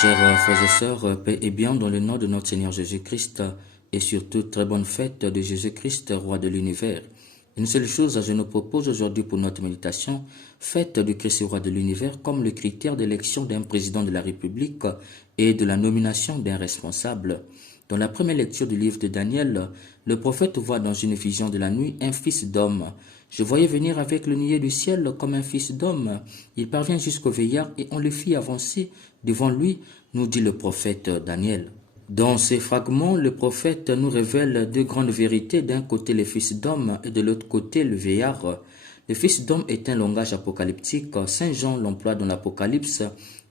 Chers frères et sœurs, paix et bien dans le nom de notre Seigneur Jésus-Christ et surtout très bonne fête de Jésus-Christ, roi de l'univers. Une seule chose je nous propose aujourd'hui pour notre méditation, fête du Christ roi de l'univers comme le critère d'élection d'un président de la République et de la nomination d'un responsable. Dans la première lecture du livre de Daniel, le prophète voit dans une vision de la nuit un fils d'homme. Je voyais venir avec le nuée du ciel comme un fils d'homme. Il parvient jusqu'au veillard et on le fit avancer devant lui, nous dit le prophète Daniel. Dans ces fragments, le prophète nous révèle deux grandes vérités. D'un côté, le fils d'homme et de l'autre côté, le veillard. Le fils d'homme est un langage apocalyptique. Saint Jean l'emploie dans l'Apocalypse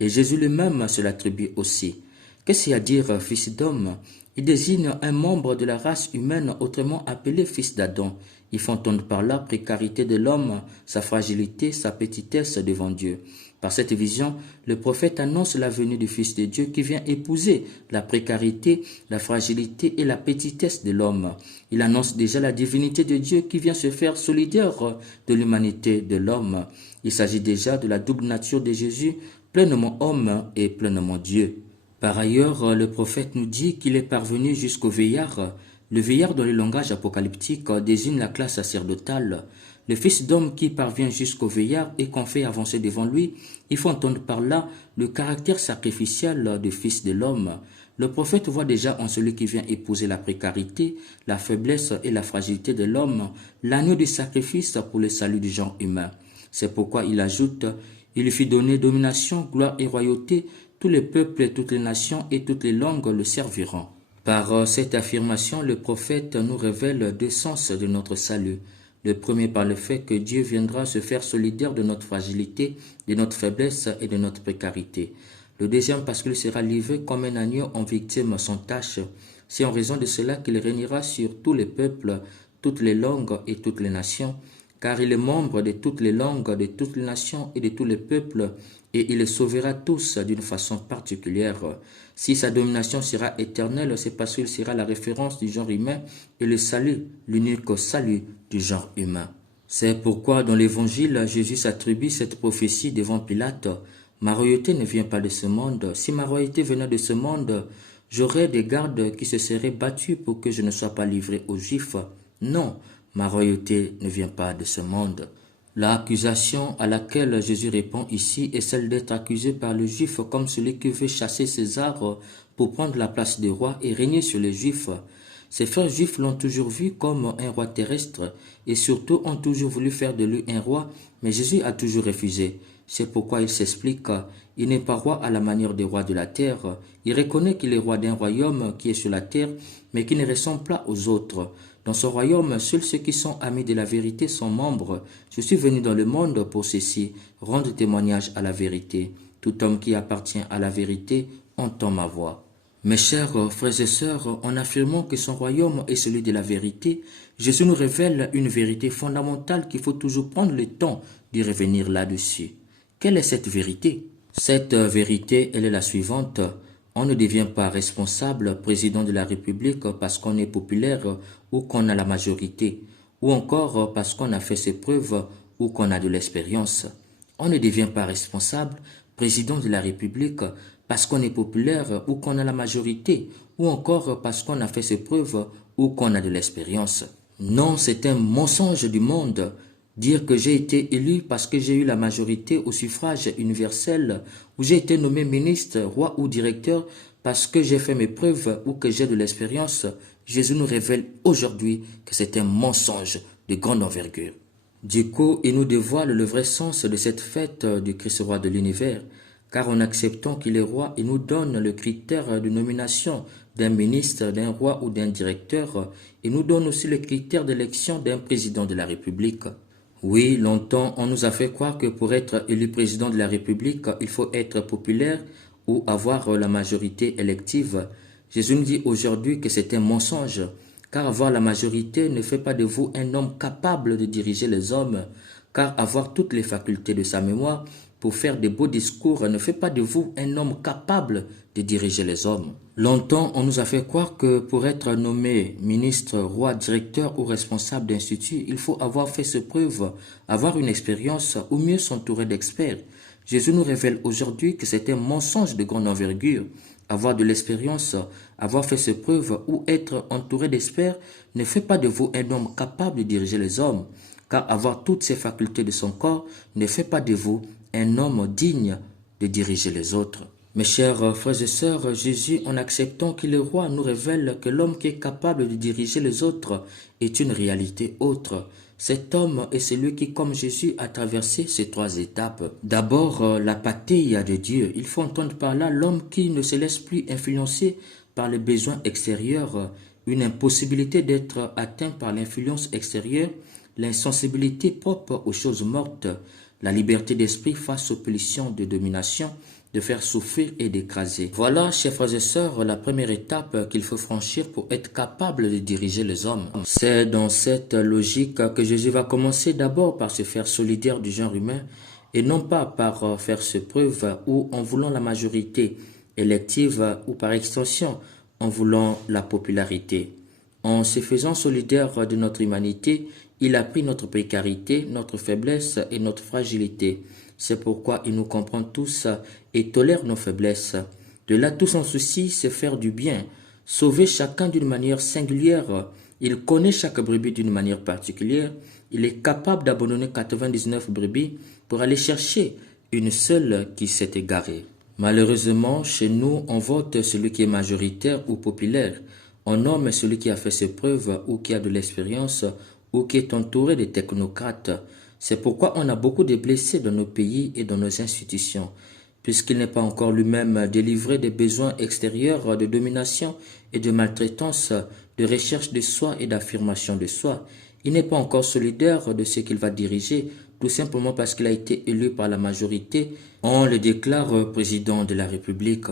et Jésus lui-même se l'attribue aussi. Qu'est-ce qu'il y a à dire fils d'homme? Il désigne un membre de la race humaine autrement appelé fils d'Adam. Il faut entendre par là précarité de l'homme, sa fragilité, sa petitesse devant Dieu. Par cette vision, le prophète annonce la venue du Fils de Dieu qui vient épouser la précarité, la fragilité et la petitesse de l'homme. Il annonce déjà la divinité de Dieu qui vient se faire solidaire de l'humanité de l'homme. Il s'agit déjà de la double nature de Jésus, pleinement homme et pleinement Dieu. Par ailleurs, le prophète nous dit qu'il est parvenu jusqu'au veillard. Le veillard dans le langage apocalyptique désigne la classe sacerdotale. Le fils d'homme qui parvient jusqu'au veillard et qu'on fait avancer devant lui, il faut entendre par là le caractère sacrificiel du fils de l'homme. Le prophète voit déjà en celui qui vient épouser la précarité, la faiblesse et la fragilité de l'homme, l'agneau du sacrifice pour le salut du genre humain. C'est pourquoi il ajoute, il lui fit donner domination, gloire et royauté, tous les peuples, toutes les nations et toutes les langues le serviront. Par cette affirmation, le prophète nous révèle deux sens de notre salut. Le premier par le fait que Dieu viendra se faire solidaire de notre fragilité, de notre faiblesse et de notre précarité. Le deuxième parce qu'il sera livré comme un agneau en victime sans tache. C'est en raison de cela qu'il régnera sur tous les peuples, toutes les langues et toutes les nations, car il est membre de toutes les langues, de toutes les nations et de tous les peuples, et il les sauvera tous d'une façon particulière. Si sa domination sera éternelle, c'est parce qu'il sera la référence du genre humain et le salut, l'unique salut du genre humain. C'est pourquoi dans l'évangile, Jésus s'attribue cette prophétie devant Pilate. Ma royauté ne vient pas de ce monde. Si ma royauté venait de ce monde, j'aurais des gardes qui se seraient battus pour que je ne sois pas livré aux Juifs. Non, ma royauté ne vient pas de ce monde. L'accusation à laquelle Jésus répond ici est celle d'être accusé par le Juif comme celui qui veut chasser César pour prendre la place du roi et régner sur les Juifs. Ses frères juifs l'ont toujours vu comme un roi terrestre et surtout ont toujours voulu faire de lui un roi, mais Jésus a toujours refusé. C'est pourquoi il s'explique, il n'est pas roi à la manière des rois de la terre. Il reconnaît qu'il est roi d'un royaume qui est sur la terre, mais qui ne ressemble pas aux autres. Dans son royaume, seuls ceux qui sont amis de la vérité sont membres. Je suis venu dans le monde pour ceci, rendre témoignage à la vérité. Tout homme qui appartient à la vérité entend ma voix. Mes chers frères et sœurs, en affirmant que son royaume est celui de la vérité, Jésus nous révèle une vérité fondamentale qu'il faut toujours prendre le temps d'y revenir là-dessus. Quelle est cette vérité? Cette vérité, elle est la suivante. On ne devient pas responsable, président de la République, parce qu'on est populaire ou qu'on a la majorité, ou encore parce qu'on a fait ses preuves ou qu'on a de l'expérience. On ne devient pas responsable, président de la République, parce qu'on est populaire ou qu'on a la majorité, ou encore parce qu'on a fait ses preuves ou qu'on a de l'expérience. Non, c'est un mensonge du monde. Dire que j'ai été élu parce que j'ai eu la majorité au suffrage universel, ou j'ai été nommé ministre, roi ou directeur parce que j'ai fait mes preuves ou que j'ai de l'expérience, Jésus nous révèle aujourd'hui que c'est un mensonge de grande envergure. Du coup, il nous dévoile le vrai sens de cette fête du Christ roi de l'univers, car en acceptant qu'il est roi, il nous donne le critère de nomination d'un ministre, d'un roi ou d'un directeur, il nous donne aussi le critère d'élection d'un président de la République. Oui, longtemps, on nous a fait croire que pour être élu président de la République, il faut être populaire ou avoir la majorité élective. Jésus nous dit aujourd'hui que c'est un mensonge, car avoir la majorité ne fait pas de vous un homme capable de diriger les hommes, car avoir toutes les facultés de sa mémoire pour faire de beaux discours ne fait pas de vous un homme capable de diriger les hommes. Longtemps, on nous a fait croire que pour être nommé ministre, roi, directeur ou responsable d'institut, il faut avoir fait ses preuves, avoir une expérience ou mieux s'entourer d'experts. Jésus nous révèle aujourd'hui que c'est un mensonge de grande envergure. Avoir de l'expérience, avoir fait ses preuves ou être entouré d'experts ne fait pas de vous un homme capable de diriger les hommes, car avoir toutes ces facultés de son corps ne fait pas de vous un homme digne de diriger les autres. Mes chers frères et sœurs, Jésus, en acceptant qu'il est roi, nous révèle que l'homme qui est capable de diriger les autres est une réalité autre. Cet homme est celui qui, comme Jésus, a traversé ces trois étapes. D'abord, la l'apathie de Dieu. Il faut entendre par là l'homme qui ne se laisse plus influencer par les besoins extérieurs, une impossibilité d'être atteint par l'influence extérieure, l'insensibilité propre aux choses mortes, la liberté d'esprit face aux pulsions de domination, de faire souffrir et d'écraser. Voilà, chers frères et sœurs, la première étape qu'il faut franchir pour être capable de diriger les hommes. C'est dans cette logique que Jésus va commencer d'abord par se faire solidaire du genre humain et non pas par faire ses preuves ou en voulant la majorité élective ou par extension en voulant la popularité. En se faisant solidaire de notre humanité, il a pris notre précarité, notre faiblesse et notre fragilité. C'est pourquoi il nous comprend tous et tolère nos faiblesses. De là, tout son souci, c'est faire du bien, sauver chacun d'une manière singulière. Il connaît chaque brebis d'une manière particulière. Il est capable d'abandonner 99 brebis pour aller chercher une seule qui s'est égarée. Malheureusement, chez nous, on vote celui qui est majoritaire ou populaire. On nomme celui qui a fait ses preuves ou qui a de l'expérience ou qui est entouré de technocrates. C'est pourquoi on a beaucoup de blessés dans nos pays et dans nos institutions, puisqu'il n'est pas encore lui-même délivré des besoins extérieurs de domination et de maltraitance, de recherche de soi et d'affirmation de soi. Il n'est pas encore solidaire de ce qu'il va diriger, tout simplement parce qu'il a été élu par la majorité. On le déclare président de la République.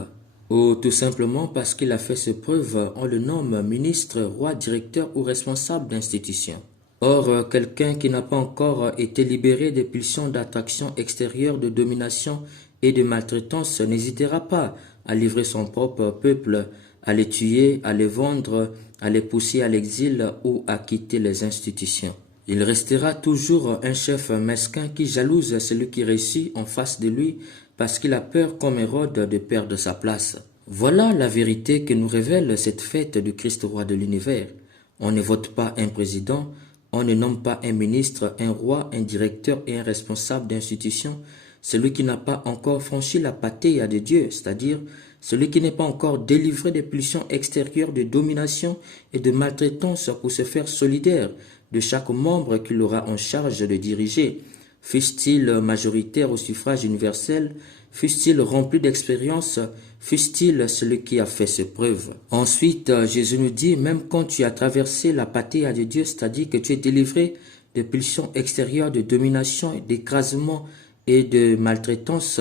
Ou tout simplement parce qu'il a fait ses preuves, on le nomme ministre, roi, directeur ou responsable d'institution. Or, quelqu'un qui n'a pas encore été libéré des pulsions d'attraction extérieure, de domination et de maltraitance n'hésitera pas à livrer son propre peuple, à les tuer, à les vendre, à les pousser à l'exil ou à quitter les institutions. Il restera toujours un chef mesquin qui jalouse celui qui réussit en face de lui parce qu'il a peur comme Hérode de perdre sa place. Voilà la vérité que nous révèle cette fête du Christ roi de l'univers. On ne vote pas un président, on ne nomme pas un ministre, un roi, un directeur et un responsable d'institution, celui qui n'a pas encore franchi la patria de Dieu, c'est-à-dire celui qui n'est pas encore délivré des pulsions extérieures de domination et de maltraitance pour se faire solidaire de chaque membre qu'il aura en charge de diriger, fût-il majoritaire au suffrage universel, fût-il rempli d'expérience, fût-il celui qui a fait ses preuves. Ensuite, Jésus nous dit, même quand tu as traversé la patria de Dieu, c'est-à-dire que tu es délivré des pulsions extérieures de domination, d'écrasement et de maltraitance,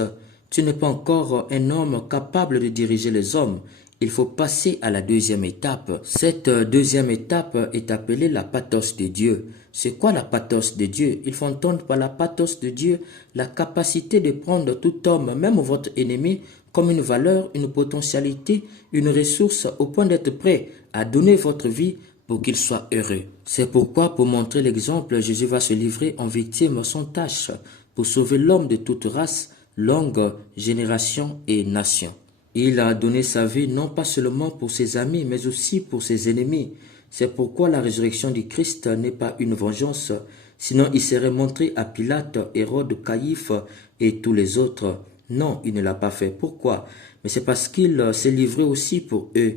tu n'es pas encore un homme capable de diriger les hommes. Il faut passer à la deuxième étape. Cette deuxième étape est appelée la pathos de Dieu. C'est quoi la pathos de Dieu? Il faut entendre par la pathos de Dieu la capacité de prendre tout homme, même votre ennemi, comme une valeur, une potentialité, une ressource au point d'être prêt à donner votre vie pour qu'il soit heureux. C'est pourquoi, pour montrer l'exemple, Jésus va se livrer en victime sans tâche pour sauver l'homme de toute race, langue, génération et nation. Il a donné sa vie non pas seulement pour ses amis, mais aussi pour ses ennemis. C'est pourquoi la résurrection du Christ n'est pas une vengeance, sinon il serait montré à Pilate, Hérode, Caïphe et tous les autres. Non, il ne l'a pas fait. Pourquoi? Mais c'est parce qu'il s'est livré aussi pour eux.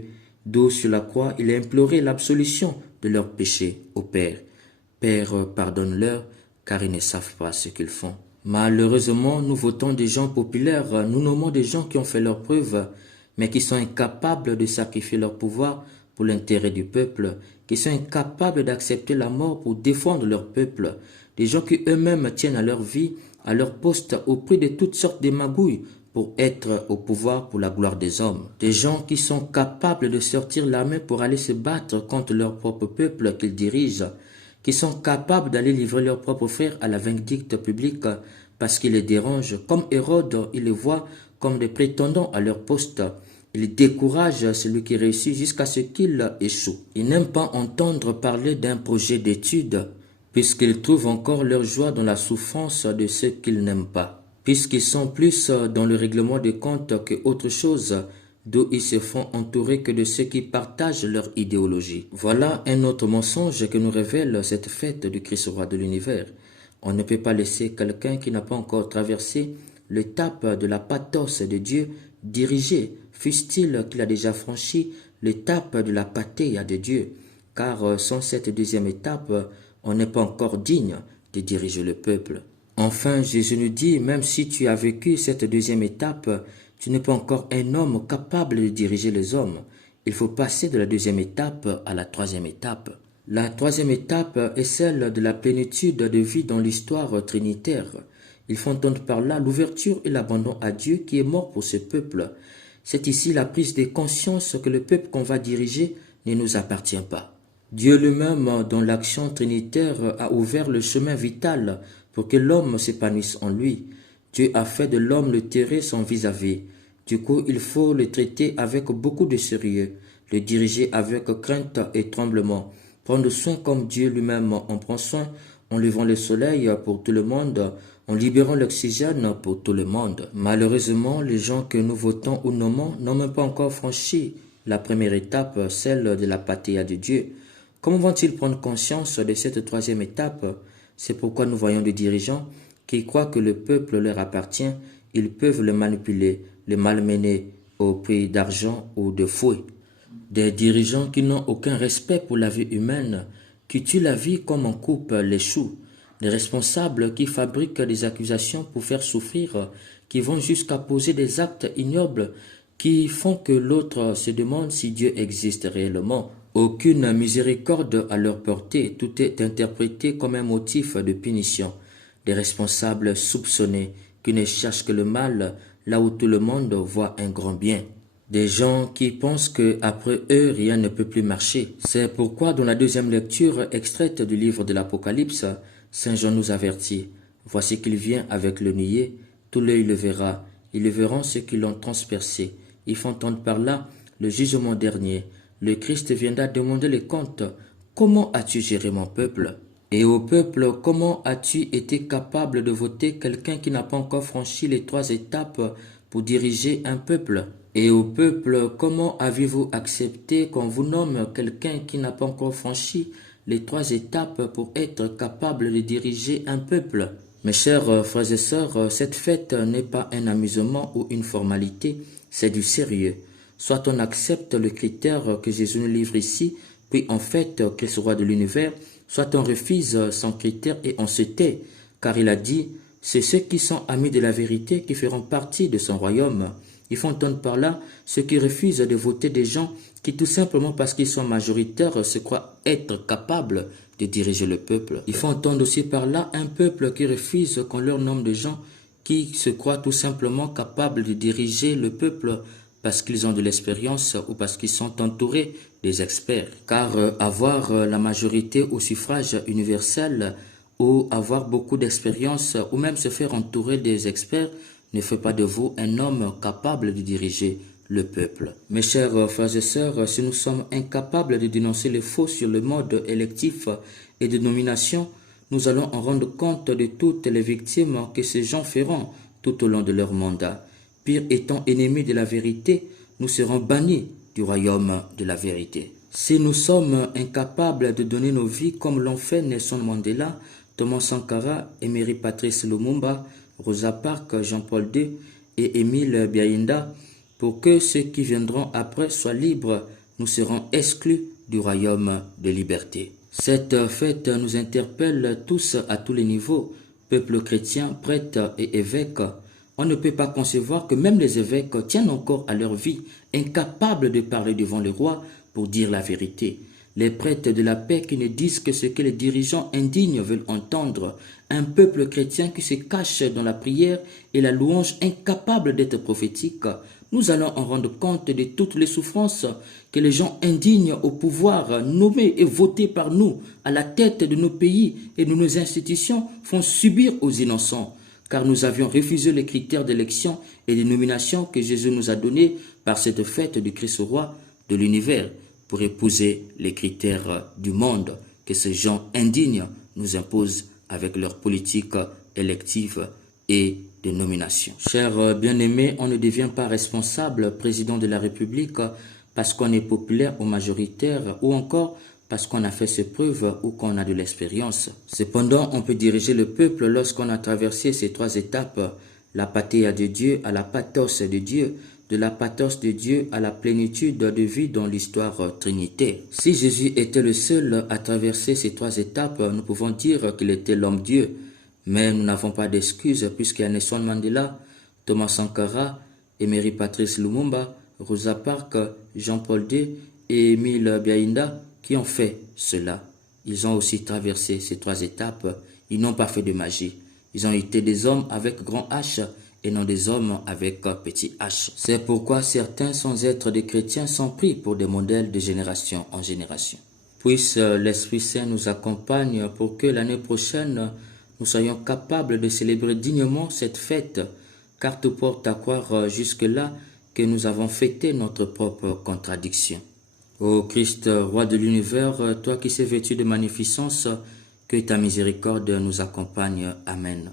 D'où sur la croix, il a imploré l'absolution de leurs péchés au Père. Père, pardonne-leur, car ils ne savent pas ce qu'ils font. Malheureusement, nous votons des gens populaires, nous nommons des gens qui ont fait leurs preuves, mais qui sont incapables de sacrifier leur pouvoir pour l'intérêt du peuple, qui sont incapables d'accepter la mort pour défendre leur peuple, des gens qui eux-mêmes tiennent à leur vie, à leur poste, au prix de toutes sortes de magouilles pour être au pouvoir pour la gloire des hommes, des gens qui sont capables de sortir l'armée pour aller se battre contre leur propre peuple qu'ils dirigent, qui sont capables d'aller livrer leurs propres frères à la vindicte publique parce qu'ils les dérangent. Comme Hérode, ils les voient comme des prétendants à leur poste. Ils découragent celui qui réussit jusqu'à ce qu'il échoue. Ils n'aiment pas entendre parler d'un projet d'étude puisqu'ils trouvent encore leur joie dans la souffrance de ceux qu'ils n'aiment pas. puisqu'ils sont plus dans le règlement des comptes que autre chose, d'où ils se font entourer que de ceux qui partagent leur idéologie. Voilà un autre mensonge que nous révèle cette fête du Christ roi de l'univers. On ne peut pas laisser quelqu'un qui n'a pas encore traversé l'étape de la pathos de Dieu diriger, fût-il qu'il a déjà franchi l'étape de la pathia de Dieu, car sans cette deuxième étape, on n'est pas encore digne de diriger le peuple. Enfin, Jésus nous dit, même si tu as vécu cette deuxième étape, tu n'es pas encore un homme capable de diriger les hommes. Il faut passer de la deuxième étape à la troisième étape. La troisième étape est celle de la plénitude de vie dans l'histoire trinitaire. Il faut entendre par là l'ouverture et l'abandon à Dieu qui est mort pour ce peuple. C'est ici la prise de conscience que le peuple qu'on va diriger ne nous appartient pas. Dieu lui-même, dans l'action trinitaire, a ouvert le chemin vital pour que l'homme s'épanouisse en lui. Dieu a fait de l'homme le terrer son vis-à-vis. Du coup, il faut le traiter avec beaucoup de sérieux, le diriger avec crainte et tremblement, prendre soin comme Dieu lui-même en prend soin, en levant le soleil pour tout le monde, en libérant l'oxygène pour tout le monde. Malheureusement, les gens que nous votons ou nommons n'ont même pas encore franchi la première étape, celle de la pathia de Dieu. Comment vont-ils prendre conscience de cette troisième étape? C'est pourquoi nous voyons des dirigeants qui croient que le peuple leur appartient, ils peuvent le manipuler, le malmener au prix d'argent ou de fouet. Des dirigeants qui n'ont aucun respect pour la vie humaine, qui tuent la vie comme on coupe les choux. Des responsables qui fabriquent des accusations pour faire souffrir, qui vont jusqu'à poser des actes ignobles, qui font que l'autre se demande si Dieu existe réellement. Aucune miséricorde à leur portée, tout est interprété comme un motif de punition. Des responsables soupçonnés qui ne cherchent que le mal là où tout le monde voit un grand bien. Des gens qui pensent qu'après eux, rien ne peut plus marcher. C'est pourquoi dans la deuxième lecture extraite du livre de l'Apocalypse, Saint Jean nous avertit. Voici qu'il vient avec le niais, tout l'œil le verra, ils le verront ceux qui l'ont transpercé. Ils font entendre par là le jugement dernier. Le Christ viendra demander les comptes. Comment as-tu géré mon peuple? Et au peuple, comment as-tu été capable de voter quelqu'un qui n'a pas encore franchi les 3 étapes pour diriger un peuple? Et au peuple, comment avez-vous accepté qu'on vous nomme quelqu'un qui n'a pas encore franchi les 3 étapes pour être capable de diriger un peuple? Mes chers frères et sœurs, cette fête n'est pas un amusement ou une formalité, c'est du sérieux. Soit on accepte le critère que Jésus nous livre ici, puis en fait, Christ roi de l'univers, soit on refuse son critère et on se tait, car il a dit, c'est ceux qui sont amis de la vérité qui feront partie de son royaume. Il faut entendre par là ceux qui refusent de voter des gens qui, tout simplement parce qu'ils sont majoritaires, se croient être capables de diriger le peuple. Il faut entendre aussi par là un peuple qui refuse qu'on leur nomme des gens qui se croient tout simplement capables de diriger le peuple parce qu'ils ont de l'expérience ou parce qu'ils sont entourés des experts. Car avoir la majorité au suffrage universel ou avoir beaucoup d'expérience ou même se faire entourer des experts ne fait pas de vous un homme capable de diriger le peuple. Mes chers frères et sœurs, si nous sommes incapables de dénoncer les faux sur le mode électif et de nomination, nous allons en rendre compte de toutes les victimes que ces gens feront tout au long de leur mandat. Pire étant ennemis de la vérité, nous serons bannis du royaume de la vérité. Si nous sommes incapables de donner nos vies comme l'ont fait Nelson Mandela, Thomas Sankara, Emery Patrice Lumumba, Rosa Parks, Jean-Paul II et Émile Biaïnda, pour que ceux qui viendront après soient libres, nous serons exclus du royaume de liberté. Cette fête nous interpelle tous à tous les niveaux, peuple chrétien, prêtres et évêques. On ne peut pas concevoir que même les évêques tiennent encore à leur vie, incapables de parler devant le roi pour dire la vérité. Les prêtres de la paix qui ne disent que ce que les dirigeants indignes veulent entendre. Un peuple chrétien qui se cache dans la prière et la louange, incapable d'être prophétique. Nous allons en rendre compte de toutes les souffrances que les gens indignes au pouvoir, nommés et votés par nous, à la tête de nos pays et de nos institutions, font subir aux innocents. Car nous avions refusé les critères d'élection et de nomination que Jésus nous a donnés par cette fête du Christ roi de l'univers pour épouser les critères du monde que ces gens indignes nous imposent avec leur politique élective et de nomination. Chers bien-aimés, on ne devient pas responsable président de la République parce qu'on est populaire ou majoritaire ou encore parce qu'on a fait ses preuves ou qu'on a de l'expérience. Cependant, on peut diriger le peuple lorsqu'on a traversé ces 3 étapes, la pathia de Dieu à la pathos de Dieu, de la pathos de Dieu à la plénitude de vie dans l'histoire trinitaire. Si Jésus était le seul à traverser ces 3 étapes, nous pouvons dire qu'il était l'homme Dieu. Mais nous n'avons pas d'excuses puisqu'il y a Nelson Mandela, Thomas Sankara, Emery Patrice Lumumba, Rosa Parks, Jean-Paul II et Émile Biaïnda qui ont fait cela. Ils ont aussi traversé ces 3 étapes. Ils n'ont pas fait de magie. Ils ont été des hommes avec grand H et non des hommes avec petit h. C'est pourquoi certains, sans être des chrétiens, sont pris pour des modèles de génération en génération. Puisse l'Esprit Saint nous accompagne pour que l'année prochaine, nous soyons capables de célébrer dignement cette fête, car tout porte à croire jusque-là que nous avons fêté notre propre contradiction. Ô Christ, roi de l'univers, toi qui sais vêtu de magnificence, que ta miséricorde nous accompagne. Amen.